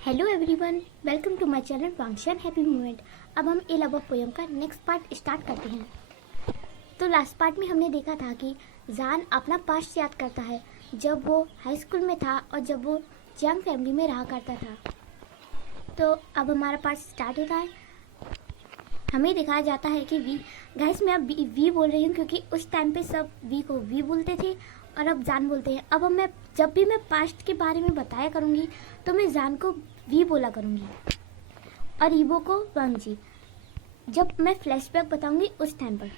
Hello everyone, welcome to my channel function happy moment. अब हम a love poem का next part start करते हैं। तो लास्ट पार्ट में हमने देखा था कि जान अपना पास्ट याद करता है जब वो हाई स्कूल में था और जब वो जंग फैमिली में रहा करता था। तो अब हमारा पार्ट स्टार्ट होता है। हमें दिखाया जाता है कि वी गाइस, मैं अब वी बोल रही हूँ क्योंकि उस टाइम पे सब वी को वी बोलते थे और अब जान बोलते हैं। अब मैं जब भी मैं पास्ट के बारे में बताया करूँगी तो मैं जान को वी बोला करूँगी और ईबो को वांगजी। जब मैं फ्लैशबैक बताऊँगी उस टाइम पर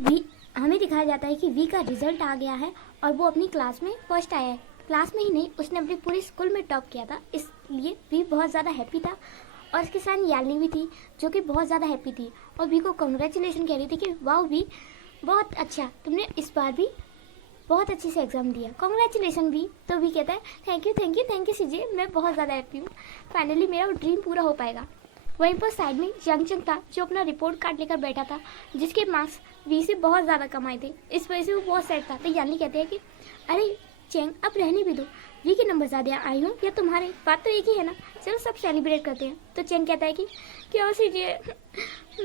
वी हमें दिखाया जाता है कि वी का रिजल्ट आ गया है और वो अपनी क्लास में फर्स्ट आया है। क्लास में ही नहीं, उसने अपने पूरे स्कूल में टॉप किया था, इसलिए वी बहुत ज़्यादा हैप्पी था। और उसके साथ याली भी थी जो कि बहुत ज़्यादा हैप्पी थी और वी को कॉन्ग्रेचुलेशन कह रही थी कि वाह वी, बहुत अच्छा, तुमने इस बार भी बहुत अच्छे से एग्ज़ाम दिया, कॉन्ग्रेचुलेशन भी। तो भी कहता है थैंक यू सीजे, मैं बहुत ज़्यादा हैप्पी हूँ, फाइनली मेरा ड्रीम पूरा हो पाएगा। वहीं पर साइड में जंगचंग था जो अपना रिपोर्ट कार्ड लेकर बैठा था, जिसके मार्क्स वी से बहुत ज़्यादा कम आए थे, इस वजह से वो बहुत सैड था। तो यानी कहते हैं कि अरे चेंग, अब रहने भी दो, वी के नंबर ज़्यादा आए हूँ या तुम्हारे, बात तो एक ही है ना, चलो सब सेलिब्रेट करते हैं। तो चेंग कहता है कि क्या सीजे,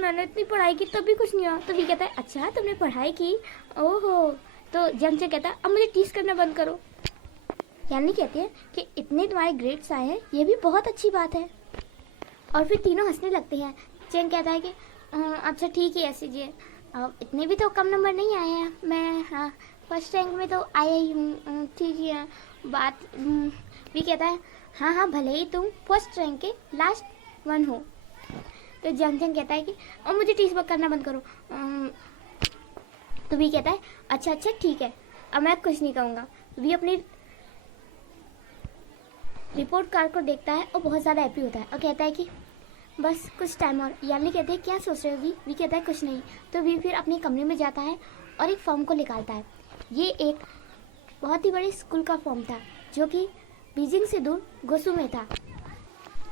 मैंने इतनी पढ़ाई की तब भी कुछ नहीं हुआ। तो वी कहता है अच्छा तुमने पढ़ाई की, ओहो। तो जंगचंग कहता है अब मुझे टीज करना बंद करो। यानी कहते हैं कि इतने तुम्हारे ग्रेड्स आए हैं, ये भी बहुत अच्छी बात है। और फिर तीनों हंसने लगते हैं। चेंग कहता है कि अच्छा ठीक है ऐसे जी, अब इतने भी तो कम नंबर नहीं आए हैं, मैं हाँ फर्स्ट रैंक में तो आया ही हूँ, ठीक है बात। भी कहता है हाँ भले ही तुम फर्स्ट रैंक के लास्ट वन हो। तो जंगचंग कहता है कि अब मुझे टीज करना बंद करो। तो भी कहता है अच्छा ठीक है, अब मैं कुछ नहीं कहूँगा। भी अपनी रिपोर्ट कार्ड को देखता है और बहुत ज़्यादा हैप्पी होता है और कहता है कि बस कुछ टाइम और। यानी कहते हैं क्या सोच रहे हो भी कहता है कुछ नहीं। तो भी फिर अपने कमरे में जाता है और एक फॉर्म को निकालता है। ये एक बहुत ही बड़े स्कूल का फॉर्म था जो कि बीजिंग से दूर गोसू में था,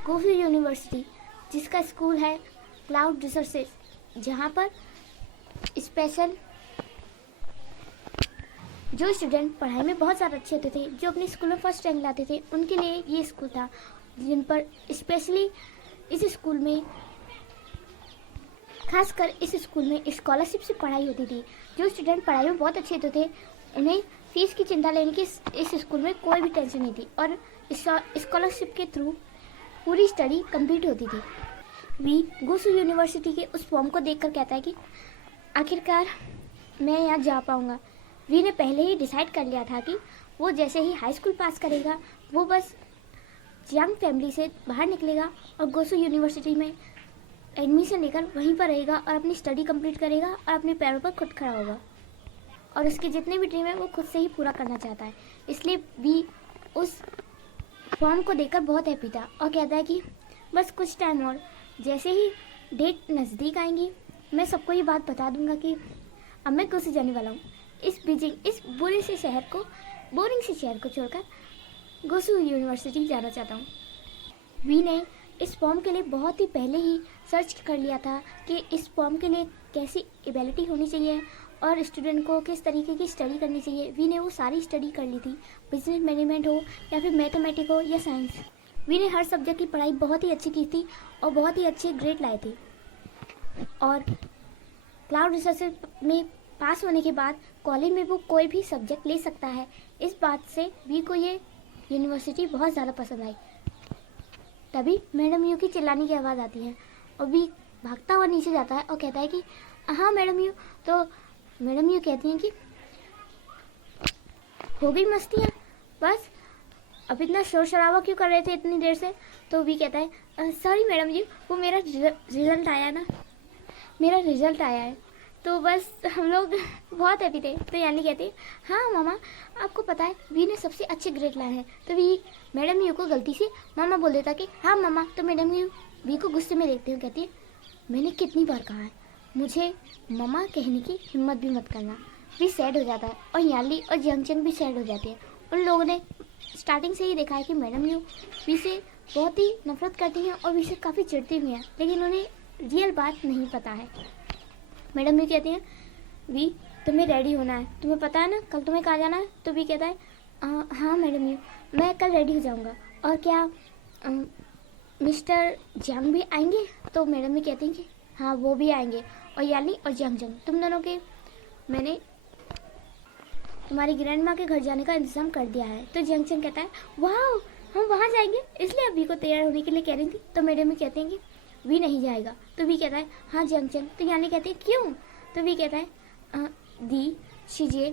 गोसू यूनिवर्सिटी, जिसका स्कूल है क्लाउड रिसोर्सेज, जहाँ पर स्पेशल जो स्टूडेंट पढ़ाई में बहुत ज़्यादा अच्छे होते थे, जो अपने स्कूल में फर्स्ट रैंक लाते थे, उनके लिए ये स्कूल था, जिन पर स्पेशली इस स्कूल में, खासकर इस स्कूल में स्कॉलरशिप से पढ़ाई होती थी। जो स्टूडेंट पढ़ाई में बहुत अच्छे होते थे उन्हें फीस की चिंता लेने की इस स्कूल में कोई भी टेंशन नहीं थी और स्कॉलरशिप के थ्रू पूरी स्टडी कंप्लीट होती थी। वी गोसू यूनिवर्सिटी के उस फॉर्म को देखकर कहता है कि आखिरकार मैं यहाँ जा पाऊँगा। वी ने पहले ही डिसाइड कर लिया था कि वो जैसे ही हाई स्कूल पास करेगा वो बस यंग फैमिली से बाहर निकलेगा और गोसू यूनिवर्सिटी में एडमिशन लेकर वहीं पर रहेगा और अपनी स्टडी कंप्लीट करेगा और अपने पैरों पर खुद खड़ा होगा और उसके जितने भी ड्रीम है वो खुद से ही पूरा करना चाहता है। इसलिए वी उस फॉर्म को देखकर बहुत हैप्पी था और कहता है कि बस कुछ टाइम और, जैसे ही डेट नज़दीक आएंगी मैं सबको ये बात बता दूंगा कि अब मैं गोसू जाने वाला हूँ। इस बोरिंग से शहर को छोड़कर गोसू यूनिवर्सिटी जाना चाहता हूँ। वी ने इस फॉर्म के लिए बहुत ही पहले ही सर्च कर लिया था कि इस फॉर्म के लिए कैसी एबिलिटी होनी चाहिए और स्टूडेंट को किस तरीके की स्टडी करनी चाहिए। वी ने वो सारी स्टडी कर ली थी, बिजनेस मैनेजमेंट हो या फिर मैथमेटिक हो या साइंस। वी ने हर सब्जेक्ट की पढ़ाई बहुत ही अच्छी की थी और बहुत ही अच्छे ग्रेड लाए थे और क्लाउड रिसर्च में पास होने के बाद कॉलेज में वो कोई भी सब्जेक्ट ले सकता है। इस बात से वी को ये यूनिवर्सिटी बहुत ज़्यादा पसंद आई। तभी मैडम यू की चिल्लाने की आवाज़ आती है और वी भागता हुआ नीचे जाता है और कहता है कि हाँ मैडम यू। तो मैडम यू कहती हैं कि हो गई मस्तियाँ, बस अब इतना शोर शराबा क्यों कर रहे थे इतनी देर से। तो वी कहता है सॉरी मैडम जी, वो मेरा रिजल्ट आया है तो बस हम लोग बहुत हैप्पी थे। तो यानी कहते हैं हाँ मामा, आपको पता है वी ने सबसे अच्छे ग्रेड लाए हैं। तो वी मैडम यू को गलती से मामा बोल देता कि हाँ मामा। तो मैडम यू वी को गुस्से में देखते हुए कहती है मैंने कितनी बार कहा है मुझे मामा कहने की हिम्मत भी मत करना। वी सैड हो जाता है और याली और जंगचंग भी सैड हो जाते हैं। उन लोगों ने स्टार्टिंग से ही देखा है कि मैडम यू वी से बहुत ही नफरत करती हैं और वी से काफ़ी चिढ़ती भी हैं, लेकिन उन्हें रियल बात नहीं पता है। मैडम भी कहती हैं वी तुम्हें रेडी होना है, तुम्हें पता है ना कल तुम्हें कहाँ जाना है। तो भी कहता है हाँ मैडम यू, मैं कल रेडी हो जाऊँगा। और क्या मिस्टर जंग भी आएंगे? तो मैडम भी कहती हैं कि हाँ वो भी आएंगे, और यानी और जंग जंग तुम दोनों के मैंने तुम्हारी ग्रैंड माँ के घर जाने का इंतजाम कर दिया है। तो जंग जंग कहता है वाह हम वहाँ जाएंगे, इसलिए अभी को तैयार होने के लिए कह रही थी। तो मैडम भी कहते हैं कि वी नहीं जाएगा। तो वी कहता है हाँ जंग जंग। तो यानी कहते हैं क्यों? तो वी कहता है दी शीजिए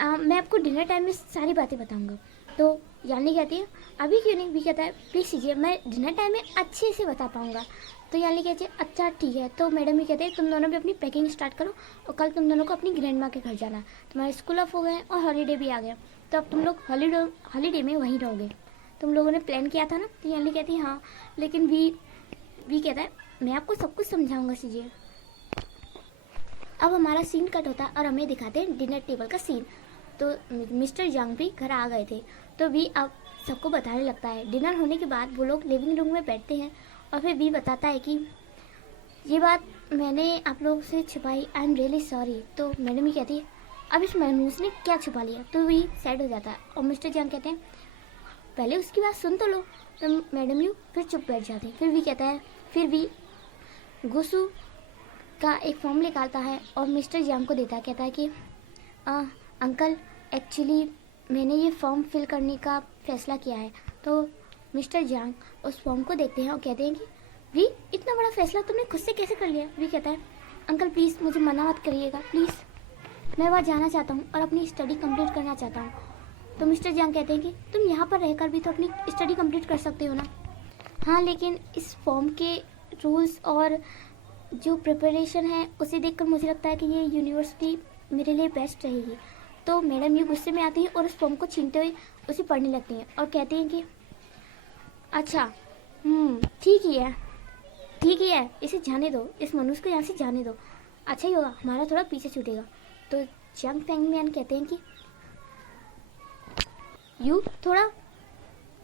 मैं आपको डिनर टाइम में सारी बातें बताऊंगा। तो यानी कहती है अभी क्यों नहीं? भी कहता है प्लीज़ कीजिए, मैं डिनर टाइम में अच्छे से बता पाऊंगा। तो यानी कहती है अच्छा ठीक है। तो मैडम भी कहते हैं तुम दोनों भी अपनी पैकिंग स्टार्ट करो, और कल तुम दोनों को अपनी ग्रैंड माँ के घर जाना है, तुम्हारे स्कूल ऑफ हो गए और हॉलीडे भी आ गया, तो अब तुम लोग हॉलीडे में वहीं रहोगे, तुम लोगों ने प्लान किया था ना। तो यानी कहती है हाँ, लेकिन वी कहता है मैं आपको सब कुछ समझाऊंगा कीजिए। अब हमारा सीन कट होता है और हमें दिखाते हैं डिनर टेबल का सीन। तो मिस्टर जंग भी घर आ गए थे, तो वी अब सबको बताने लगता है। डिनर होने के बाद वो लोग लिविंग रूम में बैठते हैं, और फिर वी बताता है कि ये बात मैंने आप लोगों से छुपाई, आई एम रियली सॉरी। तो मैडम ही कहती है अब इस मनहूस ने क्या छुपा लिया। तो वी सैड हो जाता है, और मिस्टर जंग कहते हैं पहले उसकी बात सुन तो लो। तो मैडम यू फिर चुप बैठ जाती है। फिर वी कहता है फिर वी गुस्सू का एक फॉर्म निकालता है और मिस्टर जंग को देता है। कहता है कि अंकल एक्चुअली मैंने ये फॉर्म फिल करने का फैसला किया है। तो मिस्टर जंग उस फॉर्म को देखते हैं और कहते हैं कि वी इतना बड़ा फैसला तुमने खुद से कैसे कर लिया? वी कहता है अंकल प्लीज़ मुझे मना मत करिएगा प्लीज़, मैं वहाँ जाना चाहता हूँ और अपनी स्टडी कंप्लीट करना चाहता हूँ। तो मिस्टर जंग कहते हैं कि तुम यहाँ पर रहकर भी तो अपनी स्टडी कंप्लीट कर सकते हो ना। हाँ लेकिन इस फॉर्म के रूल्स और जो प्रिपरेशन है उसे देखकर मुझे लगता है कि ये यूनिवर्सिटी मेरे लिए बेस्ट रहेगी। तो मैडम ये गुस्से में आती है और उस फॉर्म को छीनते हुए उसे पढ़ने लगती हैं और कहती हैं कि अच्छा ठीक ही है, इसे जाने दो, इस मनुष्य को यहाँ से जाने दो, अच्छा ही होगा, हमारा थोड़ा पीछे छूटेगा। तो जंग फैंग मैन कहते हैं कि यू थोड़ा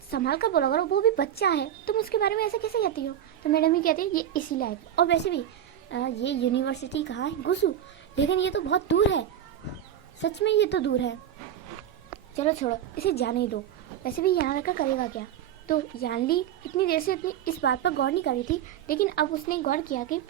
संभाल कर बोला करो, वो भी बच्चा है, तुम उसके बारे में ऐसे कैसे कहती हो? तो मैडम ही कहती है ये इसी लायक, और वैसे भी ये यूनिवर्सिटी कहाँ है गुस्सू, लेकिन ये तो बहुत दूर है, सच में ये तो दूर है, चलो छोड़ो इसे जाने ही दो, वैसे भी यहाँ रहकर करेगा क्या। तो यानली इतनी देर से इतनी इस बात पर गौर नहीं कर रही थी, लेकिन अब उसने गौर किया कि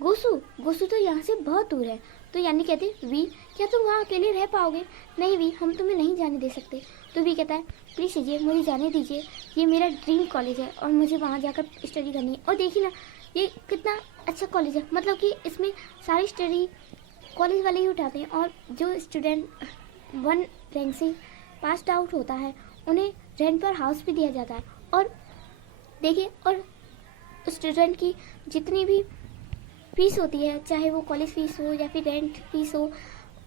गुस्सू तो यहाँ से बहुत दूर है। तो यानी कहते वी क्या तुम वहाँ अकेले रह पाओगे? नहीं वी हम तुम्हें नहीं जाने दे सकते। तो वी कहता है प्लीज़ कीजिए, मुझे जाने दीजिए, ये मेरा ड्रीम कॉलेज है और मुझे वहाँ जाकर स्टडी करनी है। और देखिए ना ये कितना अच्छा कॉलेज है, मतलब कि इसमें सारी स्टडी कॉलेज वाले ही उठाते हैं, और जो स्टूडेंट 1 रैंक से पास आउट होता है उन्हें रेंट पर हाउस भी दिया जाता है। और देखिए और स्टूडेंट की जितनी भी फीस होती है, चाहे वो कॉलेज फीस हो या फिर रेंट फीस हो,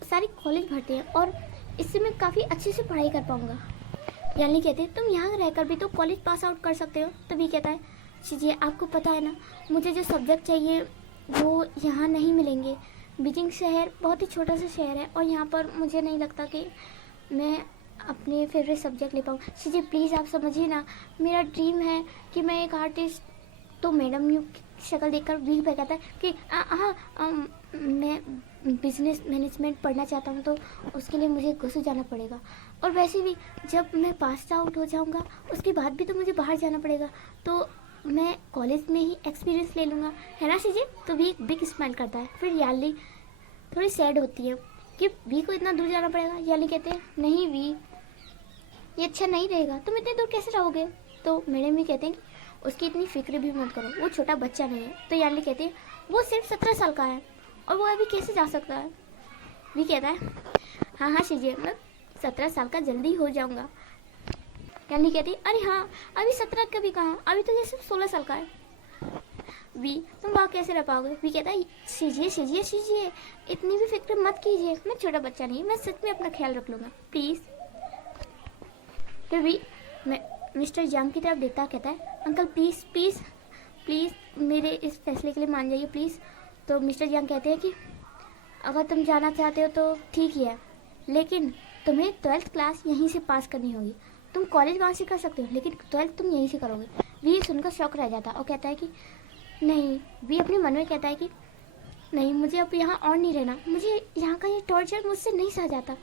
सारी कॉलेज भरते हैं, और इससे मैं काफ़ी अच्छे से पढ़ाई कर पाऊँगा। यानी कहते हैं तुम यहाँ रहकर भी तो कॉलेज पास आउट कर सकते हो। तभी कहता है चीज़ें आपको पता है ना, मुझे जो सब्जेक्ट चाहिए वो यहाँ नहीं मिलेंगे। बीजिंग शहर बहुत ही छोटा सा शहर है और यहाँ पर मुझे नहीं लगता कि मैं अपने फेवरेट सब्जेक्ट ले पाऊँ। चीज़ें प्लीज़ आप समझिए ना, मेरा ड्रीम है कि मैं एक आर्टिस्ट। तो मैडम यू शक्ल देखकर भी कहता है कि मैं बिजनेस मैनेजमेंट पढ़ना चाहता हूँ, तो उसके लिए मुझे गुस्सू जाना पड़ेगा, और वैसे भी जब मैं पास आउट हो जाऊँगा उसके बाद भी तो मुझे बाहर जाना पड़ेगा, तो मैं कॉलेज में ही एक्सपीरियंस ले लूँगा, है ना चीज़ें। तो भी एक बिग स्माइल करता है। फिर याली थोड़ी सैड होती है कि वी को इतना दूर जाना पड़ेगा। याली कहते हैं नहीं वी ये अच्छा नहीं रहेगा, तुम इतने दूर कैसे रहोगे। तो मैडम भी कहते हैं कि उसकी इतनी फिक्र भी मत करो, वो छोटा बच्चा नहीं है। तो यानी कहते हैं वो सिर्फ 17 साल का है और वो अभी कैसे जा सकता है। भी कहता है हाँ शीजिए, मैं 17 साल का जल्दी हो जाऊंगा। यानी कहती है अरे हाँ अभी 17 का भी कहाँ, अभी तो ये सिर्फ 16 साल का है। वी तुम वहाँ कैसे रह पाओगे। वी कहता है शीजिए इतनी भी फिक्र मत कीजिए, मैं छोटा बच्चा नहीं, मैं सच में अपना ख्याल रख लूँगा प्लीज़। फिर भी मैं मिस्टर जंग की तरफ देखता कहता है अंकल प्लीज़ मेरे इस फैसले के लिए मान जाइए प्लीज़। तो मिस्टर जंग कहते हैं कि अगर तुम जाना चाहते हो तो ठीक ही है, लेकिन तुम्हें 12th क्लास यहीं से पास करनी होगी। तुम कॉलेज वहाँ से कर सकते हो लेकिन 12th तुम यहीं से करोगे। वी सुनकर शौक रह जाता और कहता है कि नहीं। वी अपने मन में कहता है कि नहीं मुझे अब यहाँ और नहीं रहना, मुझे यहाँ का ये टॉर्चर मुझसे नहीं सहा जाता।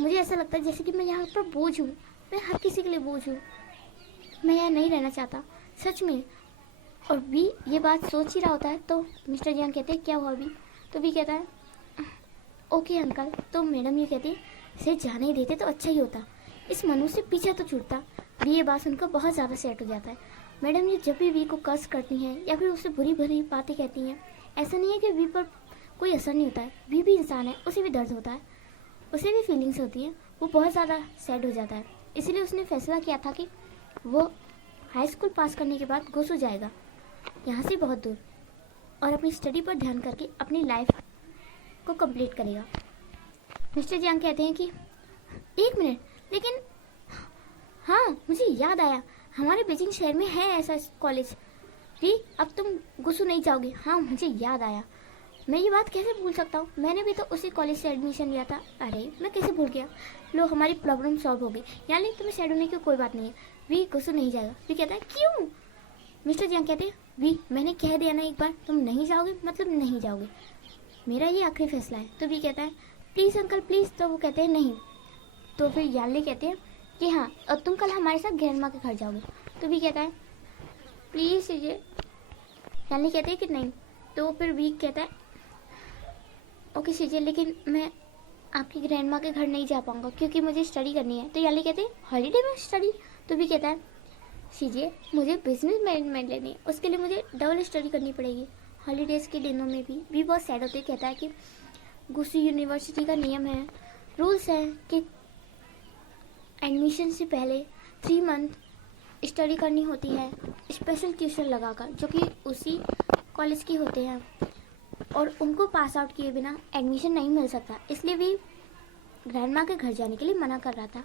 मुझे ऐसा लगता है जैसे कि मैं यहाँ पर बोझ हूँ, मैं हर किसी के लिए बोझ हूँ। मैं यहाँ नहीं रहना चाहता, सच में। और वी ये बात सोच ही रहा होता है तो मिस्टर जियांग कहते हैं क्या हुआ वी? तो वी कहता है ओके अंकल। तो मैडम ये कहती है इसे जाने ही देते तो अच्छा ही होता, इस मनुष्य से पीछा तो छूटता। वी ये बात सुनकर बहुत ज़्यादा सैड हो जाता है। मैडम ये जब भी वी को कर्स करती हैं या फिर उससे बुरी भरी बातें कहती हैं, ऐसा नहीं है कि वी पर कोई असर नहीं होता है। वी भी इंसान है, उसे भी दर्द होता है, उसे भी फीलिंग्स होती हैं। वो बहुत ज़्यादा सैड हो जाता है, इसलिए उसने फैसला किया था कि वो हाई स्कूल पास करने के बाद गुस्सा जाएगा यहाँ से बहुत दूर और अपनी स्टडी पर ध्यान करके अपनी लाइफ को कंप्लीट करेगा। मिस्टर जियांग कहते हैं कि एक मिनट, लेकिन हाँ मुझे याद आया, हमारे बीजिंग शहर में है ऐसा कॉलेज भी, अब तुम गुस्सू नहीं जाओगे। हाँ मुझे याद आया, मैं ये बात कैसे भूल सकता हूँ, मैंने भी तो उसी कॉलेज से एडमिशन लिया था। अरे मैं कैसे भूल गया। लो हमारी प्रॉब्लम सॉल्व हो गई, यानी तुम्हें सैड होने की कोई बात नहीं है। वी गुस्सू नहीं जाएगा। वी कहता है क्यों? मिस्टर जियांग कहते हैं वी मैंने कह दिया ना एक बार, तुम नहीं जाओगे मतलब नहीं जाओगे, मेरा ये आखिरी फैसला है। तो वी कहता है प्लीज़ अंकल प्लीज़। तो वो कहते हैं नहीं। तो फिर याली कहते हैं कि हाँ और तुम कल हमारे साथ ग्रैंडमा के घर जाओगे। तो वी कहता है प्लीज़ ये। याली कहते हैं कि नहीं। तो फिर वी कहता है ओके सीजे, लेकिन मैं आपकी ग्रैंडमा के घर नहीं जा पाऊंगा क्योंकि मुझे स्टडी करनी है। तो याली कहते हैं हॉलीडे में स्टडी? तो भी कहता है सीजे मुझे बिजनेस मैनेजमेंट लेनी है, उसके लिए मुझे डबल स्टडी करनी पड़ेगी हॉलीडेज़ के दिनों में भी बहुत सैड होते। कहता है कि गुस्सू यूनिवर्सिटी का नियम है, रूल्स है कि एडमिशन से पहले 3 मंथ स्टडी करनी होती है स्पेशल ट्यूशन लगाकर, जो कि उसी कॉलेज के होते हैं और उनको पास आउट किए बिना एडमिशन नहीं मिल सकता, इसलिए भी ग्रैंडमा के घर जाने के लिए मना कर रहा था।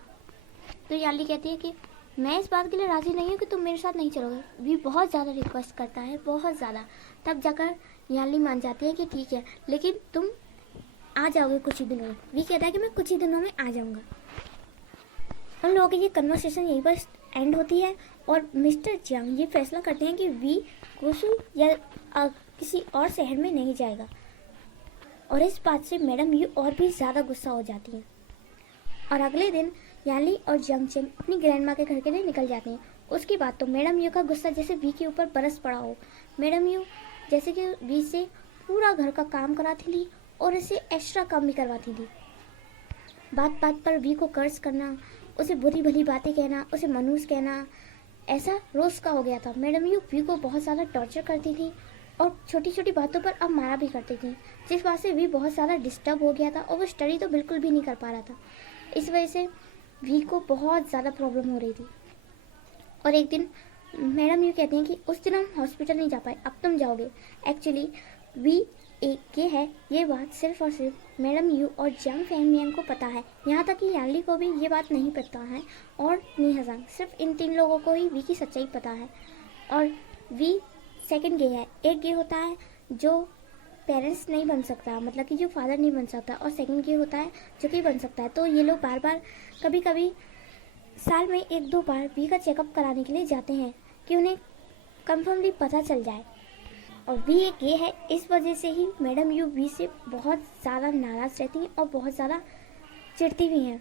तो याली कहती है कि मैं इस बात के लिए राज़ी नहीं हूँ कि तुम मेरे साथ नहीं चलोगे। भी बहुत ज़्यादा रिक्वेस्ट करता है, बहुत ज़्यादा। तब जाकर याली मान जाती है कि ठीक है लेकिन तुम आ जाओगे कुछ ही दिनों में। वी कहता है कि मैं कुछ ही दिनों में आ जाऊँगा। उन लोगों की ये कन्वर्सेशन यहीं पर एंड होती है और मिस्टर जियांग ये फैसला करते हैं कि वी गुस्सू या किसी और शहर में नहीं जाएगा। और इस बात से मैडम यू और भी ज़्यादा गुस्सा हो जाती हैं। और अगले दिन याली और जंग चेंग अपनी ग्रैंडमा के घर के लिए निकल जाते हैं। उसके बाद तो मैडम यू का गुस्सा जैसे वी के ऊपर बरस पड़ा हो। मैडम यू जैसे कि वी से पूरा घर का काम कराती थी और इसे एक्स्ट्रा काम भी करवाती थी। बात बात पर वी को कर्ज करना, उसे बुरी भली बातें कहना, उसे मनूस कहना, ऐसा रोज़ का हो गया था। मैडम यू वी को बहुत ज़्यादा टॉर्चर करती थी और छोटी छोटी बातों पर अब मारा भी करती थी, जिस बात से वी बहुत ज़्यादा डिस्टर्ब हो गया था और वो स्टडी तो बिल्कुल भी नहीं कर पा रहा था। इस वजह से वी को बहुत ज़्यादा प्रॉब्लम हो रही थी। और एक दिन मैडम यू कहती हैं कि उस दिन हम हॉस्पिटल नहीं जा पाए, अब तुम जाओगे। एक्चुअली वी एक ये है, ये बात सिर्फ और सिर्फ मैडम यू और जंग फैमिलियन को पता है, यहाँ तक कि याली को भी ये बात नहीं पता है और नीहजंग, सिर्फ इन 3 लोगों को ही वी की सच्चाई पता है। और वी सेकंड गे है। एक गे होता है जो पेरेंट्स नहीं बन सकता, मतलब कि जो फादर नहीं बन सकता, और सेकंड गे होता है जो कि बन सकता है। तो ये लोग बार बार कभी कभी साल में 1-2 बार वी का चेकअप कराने के लिए जाते हैं कि उन्हें कंफर्मली पता चल जाए। और वी एक ये है, इस वजह से ही मैडम यू वी से बहुत ज़्यादा नाराज़ रहती हैं और बहुत ज़्यादा चिढ़ती भी हैं।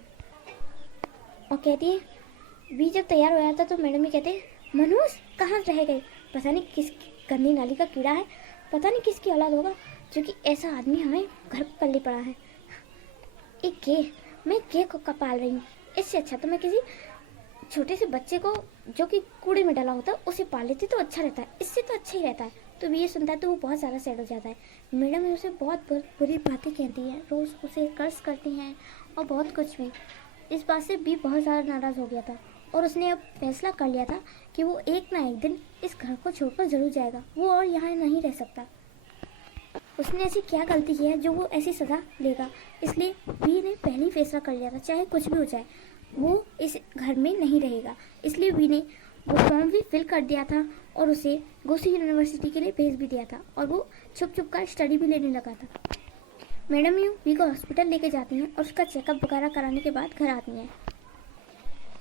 और कहती है वी जब तैयार हो जाता तो मैडम ये कहते हैं मनोज कहाँ रह गए, पता नहीं किस गंदी नाली का कीड़ा है, पता नहीं किसकी औलाद होगा जो कि ऐसा आदमी हमें घर पर पल्ले पड़ा है। एक गे, मैं गे को पाल रही हूँ, इससे अच्छा तो मैं किसी छोटे से बच्चे को जो कि कूड़े में डाला होता है उसे पाल लेती तो अच्छा रहता है, इससे तो अच्छा ही रहता है। तो वी ये सुनता है तो वो बहुत ज़्यादा सैड हो जाता है। मैडम उसे बहुत बुरी बातें कहती हैं, रोज़ उसे कर्ज करती हैं और बहुत कुछ भी। इस बात से भी बहुत ज़्यादा नाराज़ हो गया था और उसने अब फैसला कर लिया था कि वो एक ना एक दिन इस घर को छोड़कर ज़रूर जाएगा, वो और यहाँ नहीं रह सकता। उसने ऐसी क्या गलती की है जो वो ऐसी सज़ा लेगा, इसलिए वी ने पहले ही फैसला कर लिया था चाहे कुछ भी हो जाए वो इस घर में नहीं रहेगा। इसलिए वी ने वो फॉर्म भी फिल कर दिया था और उसे गुस्सू यूनिवर्सिटी के लिए भेज भी दिया था और वो छुप छुप कर स्टडी भी लेने लगा था। मैडम यू वी को हॉस्पिटल लेके जाती हैं और उसका चेकअप वगैरह कराने के बाद घर आती हैं।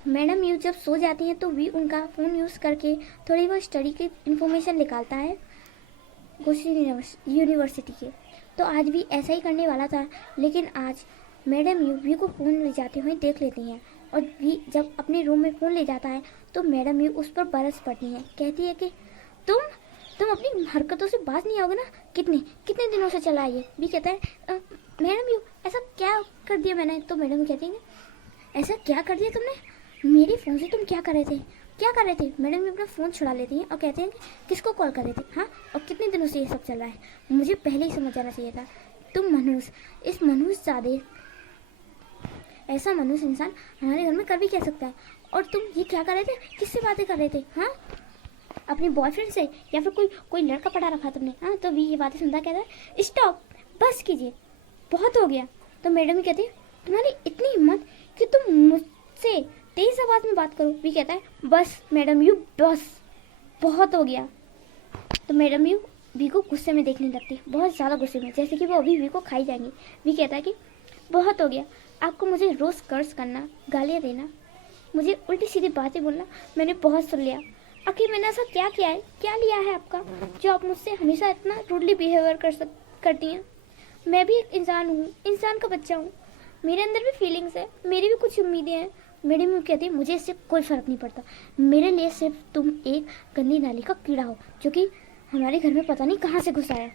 मैडम यू जब सो जाती हैं तो वी उनका फ़ोन यूज़ करके थोड़ी बहुत स्टडी की इन्फॉर्मेशन निकालता है गुस्सू यूनिवर्सिटी के। तो आज भी ऐसा ही करने वाला था, लेकिन आज मैडम यू वी को फ़ोन ले जाते हुए देख लेती हैं और भी जब अपने रूम में फ़ोन ले जाता है तो मैडम यू उस पर बरस पड़ती है। कहती है कि तुम अपनी हरकतों से बाज नहीं आओगे ना, कितने कितने दिनों से चला है ये। भी कहता है मैडम यू ऐसा क्या कर दिया मैंने। तो मैडम यू कहती है ऐसा क्या कर दिया तुमने, मेरे फ़ोन से तुम क्या कर रहे थे, क्या कर रहे थे। मैडम भी अपना फ़ोन छुड़ा लेती हैं और कहते हैं कि किसको कॉल कर रहे थे, हाँ, और कितने दिनों से ये सब चल रहा है, मुझे पहले ही समझ जाना चाहिए था। तुम मनुष्य, इस मनुष्य ज़्यादा ऐसा मनुष्य इंसान हमारे घर में कर भी क्या सकता है। और तुम ये क्या कर रहे थे, किससे बातें कर रहे थे, हाँ, अपने बॉयफ्रेंड से या फिर कोई लड़का पढ़ा रखा तुमने, हाँ। तो भी ये बातें सुनता कहता है स्टॉप, बस कीजिए, बहुत हो गया। तो मैडम भी कहती है तुम्हारी इतनी हिम्मत कि तुम मुझसे तेज आवाज़ में बात करो। भी कहता है बस मैडम यू, बस बहुत हो गया। तो मैडम यू वी को गुस्से में देखने लगती है, बहुत ज़्यादा गुस्से में, जैसे कि वो अभी वी को खाई जाएंगी। वी कहता है कि बहुत हो गया, आपको मुझे रोज़ कर्ज करना, गालियाँ देना, मुझे उल्टी सीधी बातें बोलना मैंने बहुत सुन लिया। आखिर मैंने ऐसा क्या किया है, क्या लिया है आपका, जो आप मुझसे हमेशा इतना रूडली बिहेवियर करती हैं। मैं भी एक इंसान हूँ, इंसान का बच्चा हूँ, मेरे अंदर भी फीलिंग्स है, मेरी भी कुछ उम्मीदें हैं। मेरी मम्मी कहती है मुझे इससे कोई फ़र्क नहीं पड़ता, मेरे लिए सिर्फ तुम एक गंदी नाली का कीड़ा हो जो कि हमारे घर में पता नहीं कहाँ से घुस आया।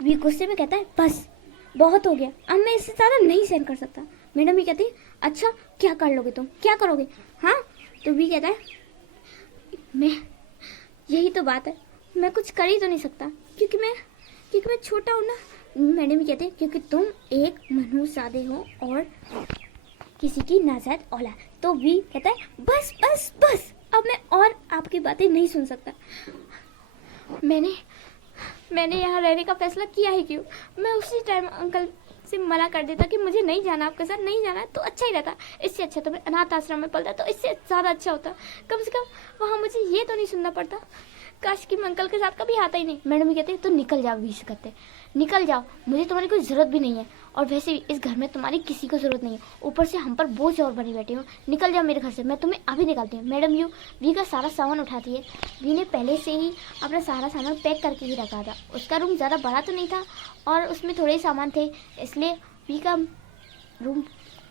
वी गुस्से में कहता है बस बहुत हो गया, अब मैं इससे ज़्यादा नहीं सहन कर सकता। मैडम भी कहती है अच्छा क्या कर लोगे तुम, क्या करोगे, हाँ। तो वी कहता है मैं, यही तो बात है, मैं कुछ कर ही तो नहीं सकता क्योंकि मैं छोटा हूँ ना। मैडम भी कहते हैं क्योंकि तुम एक मनुष्यजादे हो और किसी की नाजायज औलाद। तो वी कहता है बस बस बस, अब मैं और आपकी बातें नहीं सुन सकता। मैंने यहाँ रहने का फैसला किया ही क्यों। मैं उसी टाइम अंकल से मना कर देता कि मुझे नहीं जाना, आपके साथ नहीं जाना तो अच्छा ही रहता। इससे अच्छा तो मैं अनाथ आश्रम में पलता, तो इससे ज़्यादा अच्छा होता। कम से कम वहाँ मुझे ये तो नहीं सुनना पड़ता। काश कि मैं अंकल के साथ कभी आता ही नहीं। मैडम भी कहते हैं तो निकल जाओ, भी कहते निकल जाओ, मुझे तुम्हारी कोई ज़रूरत भी नहीं है, और वैसे भी इस घर में तुम्हारी किसी को ज़रूरत नहीं है, ऊपर से हम पर बोझ और बनी बैठी हो। निकल जाओ मेरे घर से, मैं तुम्हें अभी निकालती हूँ। मैडम यू वी का सारा सामान उठाती है। वी ने पहले से ही अपना सारा सामान पैक करके ही रखा था। उसका रूम ज़्यादा बड़ा तो नहीं था और उसमें थोड़े ही सामान थे, इसलिए वी का रूम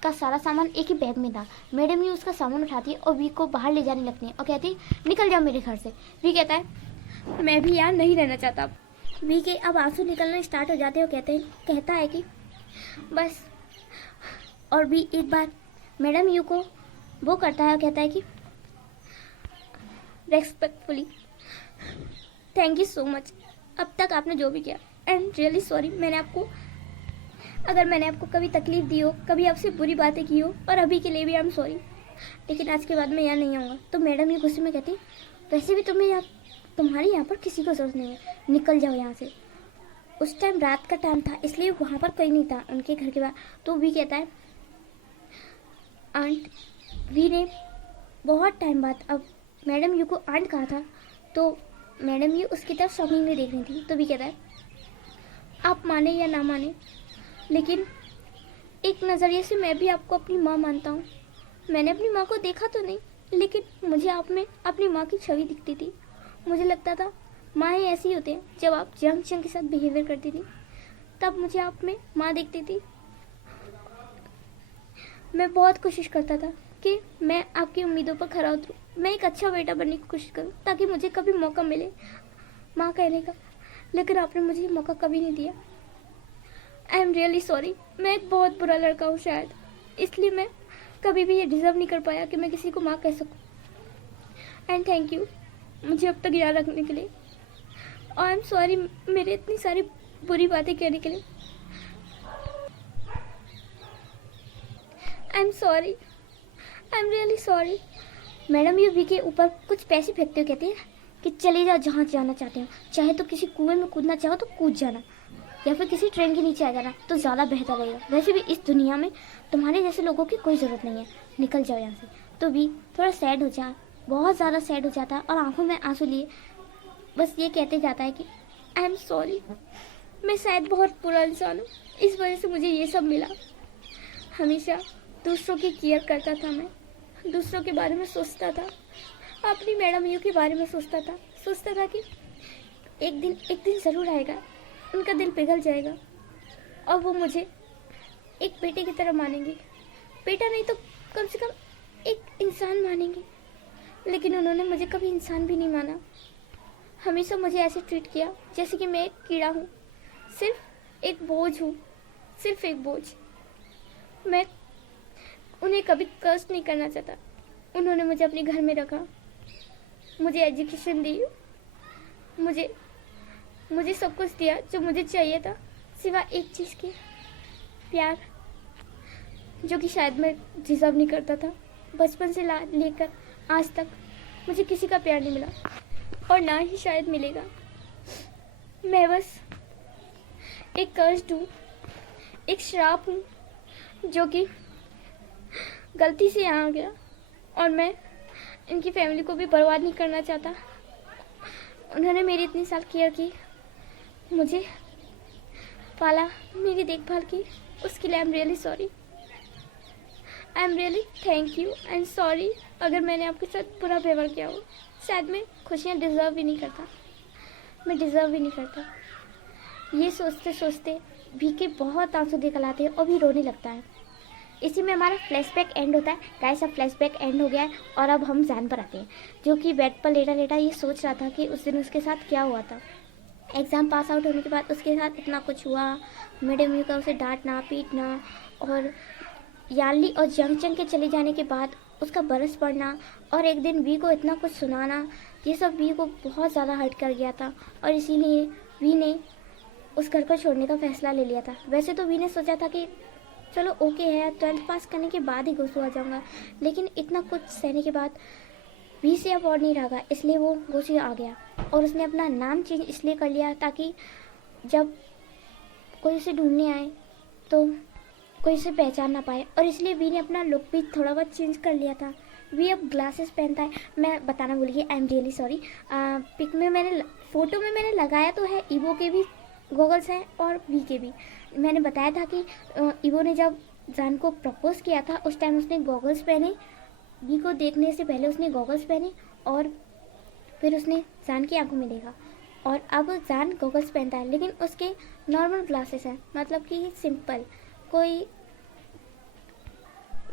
का सारा सामान एक ही बैग में था। मैडम यू उसका सामान उठाती है और वी को बाहर ले जाने लगती है और कहती है निकल जाओ मेरे घर से। वी कहता है मैं भी यहाँ नहीं रहना चाहता। वी के अब आंसू निकलना स्टार्ट हो जाते हैं और कहता है कि बस। और भी एक बार मैडम यू को वो करता है और कहता है कि respectfully thank you so much, अब तक आपने जो भी किया, एंड रियली सॉरी, अगर मैंने आपको कभी तकलीफ़ दी हो, कभी आपसे बुरी बातें की हो, और अभी के लिए भी आई एम सॉरी, लेकिन आज के बाद मैं यहाँ नहीं आऊँगा। तो मैडम ये गुस्से में कहती वैसे भी तुम्हारे यहाँ पर किसी को ज़रूरत नहीं है, निकल जाओ यहाँ से। उस टाइम रात का टाइम था इसलिए वहाँ पर कोई नहीं था उनके घर के बाहर। तो वी कहता है आंट, वी ने बहुत टाइम बाद अब मैडम यू को आंट कहा था, तो मैडम यू उसकी तरफ शॉकिंगली देख रही थी। तो वी कहता है आप माने या ना माने, लेकिन एक नज़रिए से मैं भी आपको अपनी माँ मानता हूँ। मैंने अपनी माँ को देखा तो नहीं, लेकिन मुझे आप में अपनी माँ की छवि दिखती थी। मुझे लगता था माँ ही ऐसी होती हैं। जब आप जंग के साथ बिहेवियर करती थी तब मुझे आप में माँ दिखती थी। मैं बहुत कोशिश करता था कि मैं आपकी उम्मीदों पर खरा उतरूँ, मैं एक अच्छा बेटा बनने की कोशिश करूँ ताकि मुझे कभी मौका मिले माँ कहने का, लेकिन आपने मुझे मौका कभी नहीं दिया। आई एम रियली सॉरी, मैं एक बहुत बुरा लड़का हूँ शायद, इसलिए मैं कभी भी ये डिज़र्व नहीं कर पाया कि मैं किसी को माँ कह सकूँ। एंड थैंक यू मुझे अब तक याद रखने के लिए। आई एम सॉरी मेरे इतनी सारी बुरी बातें कहने के लिए। I am sorry, I am really sorry. Madam ये वी के ऊपर कुछ पैसे फेंकते हुए कहती है कि चले जाओ जहाँ जाना चाहते हो, चाहे तो किसी कुएं में कूदना चाहो तो कूद जाना, या फिर किसी ट्रेन के नीचे आ जाना तो ज़्यादा बेहतर रहेगा। वैसे भी इस दुनिया में तुम्हारे जैसे लोगों की कोई ज़रूरत नहीं है, निकल जाओ यहाँ से। तो भी थोड़ा सैड हो जा, बहुत ज़्यादा सैड हो जाता है और आंखों में आंसू लिए बस ये कहते जाता है कि आई एम सॉरी, मैं शायद बहुत बुरा इंसान हूँ, इस वजह से मुझे ये सब मिला। हमेशा दूसरों की केयर करता था, मैं दूसरों के बारे में सोचता था, अपनी मैडम यू के बारे में सोचता था कि एक दिन ज़रूर आएगा, उनका दिल पिघल जाएगा और वो मुझे एक बेटे की तरह मानेंगे। बेटा नहीं तो कम से कम एक इंसान मानेंगे, लेकिन उन्होंने मुझे कभी इंसान भी नहीं माना। हमेशा मुझे ऐसे ट्रीट किया जैसे कि मैं एक कीड़ा हूँ, सिर्फ एक बोझ हूँ, सिर्फ एक बोझ। मैं उन्हें कभी कष्ट नहीं करना चाहता। उन्होंने मुझे अपने घर में रखा, मुझे एजुकेशन दी, मुझे सब कुछ दिया जो मुझे चाहिए था, सिवा एक चीज़ के, प्यार, जो कि शायद मैं डिजर्व नहीं करता था। बचपन से लेकर आज तक मुझे किसी का प्यार नहीं मिला और ना ही शायद मिलेगा। मैं बस एक कर्स्ड हूँ, एक श्राप हूँ जो कि गलती से यहाँ आ गया, और मैं इनकी फैमिली को भी बर्बाद नहीं करना चाहता। उन्होंने मेरी इतनी साल केयर की, मुझे पाला, मेरी देखभाल की, उसके लिए आई am really sorry. I am really thank you and sorry अगर मैंने आपके साथ बुरा व्यवहार किया हो। शायद मैं खुशियाँ डिज़र्व भी नहीं करता, मैं डिज़र्व भी नहीं करता। ये सोचते सोचते वीके बहुत आंसू निकल आते हैं और भी रोने लगता है। इसी में हमारा फ्लैशबैक एंड होता है। गाइस, अब फ्लैशबैक एंड हो गया है और अब हम जान पर आते हैं, जो कि बेड पर लेटा लेटा ये सोच रहा था कि उस दिन उसके साथ क्या हुआ था। एग्ज़ाम पास आउट होने के बाद उसके साथ इतना कुछ हुआ, मैडम यू का उसे डांटना पीटना, और यार्ली और जंक्शन के चले जाने के बाद उसका बरस पड़ना, और एक दिन वी को इतना कुछ सुनाना, ये सब वी को बहुत ज़्यादा हर्ट कर गया था। और इसीलिए वी ने उस घर को छोड़ने का फैसला ले लिया था। वैसे तो वी ने सोचा था कि चलो ओके है, 12th पास करने के बाद ही गोसू आ जाऊँगा, लेकिन इतना कुछ सहने के बाद वी से अब और नहीं रहा, इसलिए वो गोसू आ गया। और उसने अपना नाम चेंज इसलिए कर लिया ताकि जब कोई उसे ढूंढने आए तो कोई उसे पहचान ना पाए, और इसलिए वी ने अपना लुक भी थोड़ा बहुत चेंज कर लिया था। वी अब ग्लासेस पहनता है। मैं बताना भूल गई, I am really sorry. Pic में फ़ोटो में मैंने लगाया तो है, ईवो के भी गॉगल्स हैं और वी के भी। मैंने बताया था कि ईवो ने जब जान को प्रपोज किया था उस टाइम उसने गॉगल्स पहने, वी को देखने से पहले उसने गॉगल्स पहने और फिर उसने जान की आंखों में देखा। और अब जान गॉगल्स पहनता है, लेकिन उसके नॉर्मल ग्लासेस हैं, मतलब कि सिंपल, कोई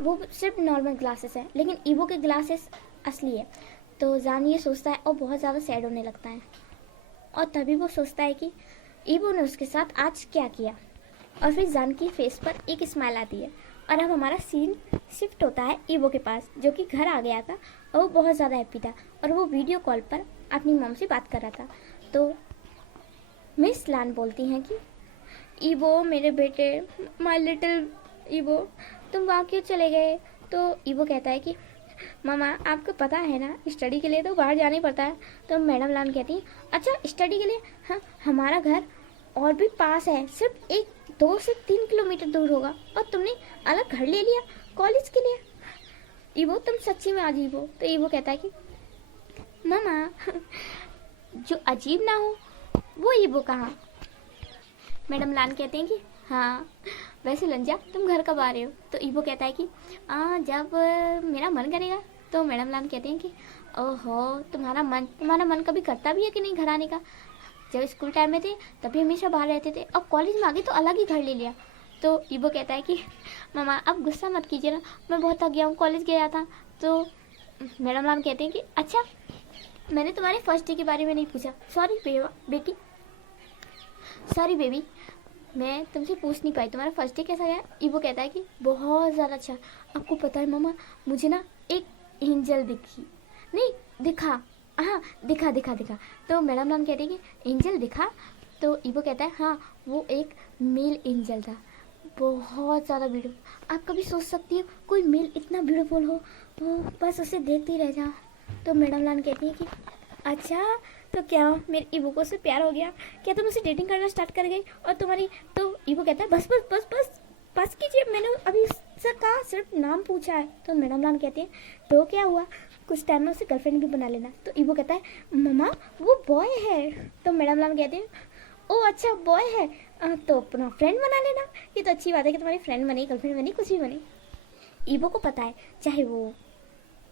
वो सिर्फ नॉर्मल ग्लासेस हैं, लेकिन ईवो के ग्लासेस असली है। तो जान ये सोचता है और बहुत ज़्यादा सैड होने लगता है, और तभी वो सोचता है कि ईवो ने उसके साथ आज क्या किया। और फिर जान की फेस पर एक स्माइल आती है, और अब हमारा सीन शिफ्ट होता है ईवो के पास, जो कि घर आ गया था और वो बहुत ज़्यादा हैप्पी था, और वो वीडियो कॉल पर अपनी मॉम से बात कर रहा था। तो मिस लान बोलती हैं कि ईवो मेरे बेटे, माय लिटिल ईवो, तुम वहाँ क्यों चले गए। तो ईवो कहता है कि मामा आपको पता है ना, स्टडी के लिए तो बाहर जाना ही पड़ता है। तो मैडम लान कहती है अच्छा स्टडी के लिए, हाँ हमारा घर और भी पास है, सिर्फ 2 से 3 किलोमीटर दूर होगा, और तुमने अलग घर ले लिया कॉलेज के लिए। ईवो तुम सच्ची में अजीब हो। तो ईवो कहता है कि मामा जो अजीब ना हो वो ईवो कहाँ। मैडम लान कहते हैं कि हाँ वैसे लंजा तुम घर कब आ रहे हो। तो ईवो कहता है कि जब मेरा मन करेगा। तो मैडम लान कहते हैं कि ओहो तुम्हारा मन कभी करता भी है कि नहीं घर आने का। जब स्कूल टाइम में थे तभी हमेशा बाहर रहते थे, अब कॉलेज में आ गए तो अलग ही घर ले लिया। तो ईवो कहता है कि मामा अब गुस्सा मत कीजिए ना, मैं बहुत थक गया हूँ, कॉलेज गया था। तो मैडम लान कहते हैं कि अच्छा मैंने तुम्हारे फर्स्ट डे के बारे में नहीं पूछा, सॉरी बेबी मैं तुमसे पूछ नहीं पाई तुम्हारा फर्स्ट डे कैसा गया। ईवो कहता है कि बहुत ज़्यादा अच्छा। आपको पता है मामा मुझे ना एक एंजल दिखा। तो मैडम नाम कहते हैं कि एंजल दिखा। तो ईवो कहता है हाँ वो एक मेल एंजल था, बहुत ज़्यादा ब्यूटीफुल। आप कभी सोच सकती हो कोई मेल इतना ब्यूटीफुल हो, वो बस उसे देखती रह जाओ। तो मैडम लान कहती है कि अच्छा तो क्या मेरे ईवो को उससे प्यार हो गया, क्या तुम उसे डेटिंग करना स्टार्ट कर गई और तुम्हारी। तो ईवो कहता है बस कीजिए, मैंने अभी से कहा सिर्फ नाम पूछा है। तो मैडम लान कहती है तो क्या हुआ, कुछ टाइम में उसे गर्लफ्रेंड भी बना लेना। तो ईवो कहता है मम्मा वो बॉय है। तो मैडम लान कहती है ओ अच्छा बॉय है, तो अपना फ्रेंड बना लेना। ये तो अच्छी बात है कि तुम्हारी फ्रेंड बने, गर्लफ्रेंड बनी, कुछ भी बने। ईवो को पता है चाहे वो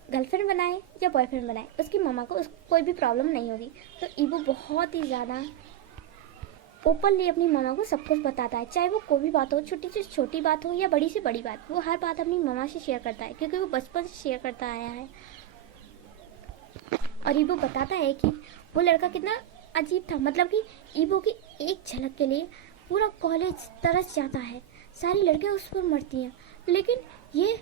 गर्लफ्रेंड बनाए या बॉयफ्रेंड बनाए उसकी मम्मा को कोई भी प्रॉब्लम नहीं होगी। तो ईवो बहुत ही ज़्यादा ओपनली अपनी मामा को सब कुछ बताता है, चाहे वो कोई भी बात हो, छोटी से छोटी बात हो या बड़ी से बड़ी बात, वो हर बात अपनी मामा से शेयर करता है क्योंकि वो बचपन से शेयर करता आया है। और ईबो बताता है कि वो लड़का कितना अजीब था, मतलब कि ईबो की एक झलक के लिए पूरा कॉलेज तरस जाता है, सारी लड़कियां उस पर मरती हैं, लेकिन ये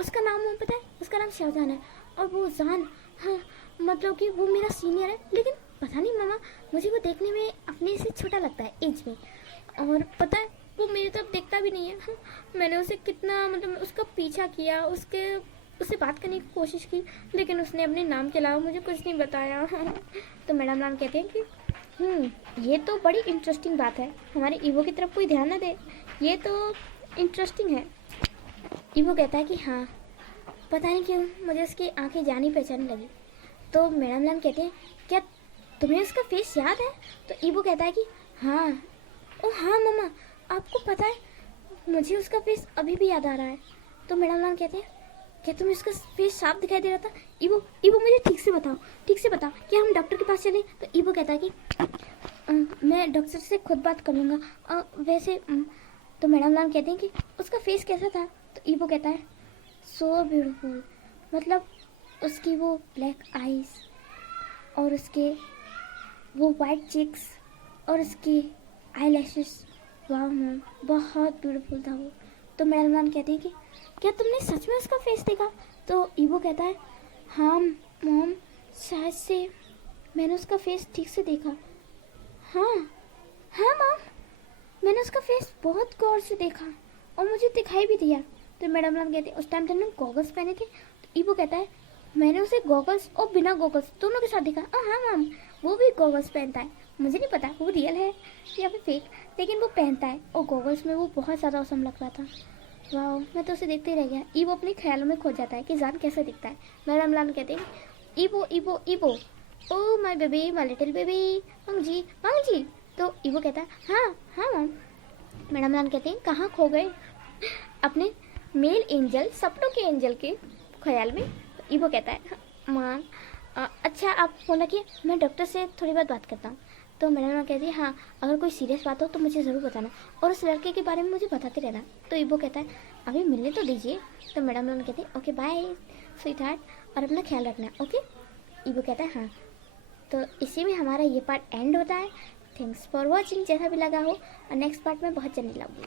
उसका नाम वो पता है, उसका नाम शाहजहान है। और वो जान, हाँ, मतलब कि वो मेरा सीनियर है, लेकिन पता नहीं मामा, मुझे वो देखने में अपने से छोटा लगता है एज में। और पता है वो मेरी तरफ देखता भी नहीं है। हाँ, मैंने उसे कितना मतलब उसका पीछा किया, उससे बात करने की कोशिश की, लेकिन उसने अपने नाम के अलावा मुझे कुछ नहीं बताया। तो मैडम नाम कहते हैं कि ये तो बड़ी इंटरेस्टिंग बात है, हमारे ईवो की तरफ कोई ध्यान ना दे, ये तो इंटरेस्टिंग है। ईवो कहता है कि हाँ, पता नहीं क्यों मुझे उसकी आंखें जानी पहचानी लगी। तो मैडम लान कहते हैं क्या तुम्हें उसका फेस याद है? तो ईवो कहता है कि हाँ। ओ हाँ मम्मा, आपको पता है मुझे उसका फेस अभी भी याद आ रहा है। तो मैडम लान कहते हैं क्या तुम्हें उसका फेस साफ दिखाई दे रहा था? ईवो मुझे ठीक से बताओ, क्या हम डॉक्टर के पास चलें? तो ईवो कहता है कि मैं डॉक्टर से खुद बात कर लूँगा, वैसे तो मैडम लान कहते हैं कि उसका फेस कैसा था? तो ईवो कहता है सो ब्यूटीफुल, मतलब उसकी वो ब्लैक आईज और उसके वो वाइट चिक्स और उसकी आई लैशेस, वाह मैम बहुत ब्यूटीफुल था वो। तो मैडम लान कहते हैं कि क्या तुमने सच में उसका फेस देखा? तो ईवो कहता है हाँ मॉम, शायद से मैंने उसका फेस ठीक से देखा। हाँ हाँ मॉम, मैंने उसका फेस बहुत गौर से देखा और मुझे दिखाई भी दिया। तो मैडम लान कहते हैं उस टाइम तुमने गॉगल्स पहने थे? तो ईवो कहता है मैंने उसे गॉगल्स और बिना गॉगल्स दोनों के साथ देखा। हाँ मैम, वो भी गॉगल्स पहनता है, मुझे नहीं पता वो रियल है या फिर फेक, लेकिन वो पहनता है और गॉगल्स में वो बहुत ज़्यादा औसम लग रहा था। वाह, मैं तो उसे देखते ही रह गया। ईवो अपने ख्यालों में खो जाता है कि जान कैसा दिखता है। मैडम लान कहते हैं evo evo evo, oh my baby, my little baby, मांग जी। तो ईवो कहता है हाँ हाँ मैम। मैडम लान कहते हैं कहाँ खो गए अपने मेल एंजल, सपनों के एंजल के ख्याल में? तो ईवो कहता है माँ अच्छा आप फोन रखिए, मैं डॉक्टर से थोड़ी बात करता हूँ। तो मैडम कहती है हाँ, अगर कोई सीरियस बात हो तो मुझे ज़रूर बताना और उस लड़के के बारे में मुझे बताते रहना। तो ईवो कहता है अभी मिलने तो दीजिए। तो मैडम कहती है ओके बाय स्वीट हार्ट, और अपना ख्याल रखना ओके। ईवो कहता है हाँ। तो इसी में हमारा ये पार्ट एंड होता है। थैंक्स फॉर वॉचिंग, जैसा भी लगा हो, और नेक्स्ट पार्ट में बहुत जल्दी लाऊंगी।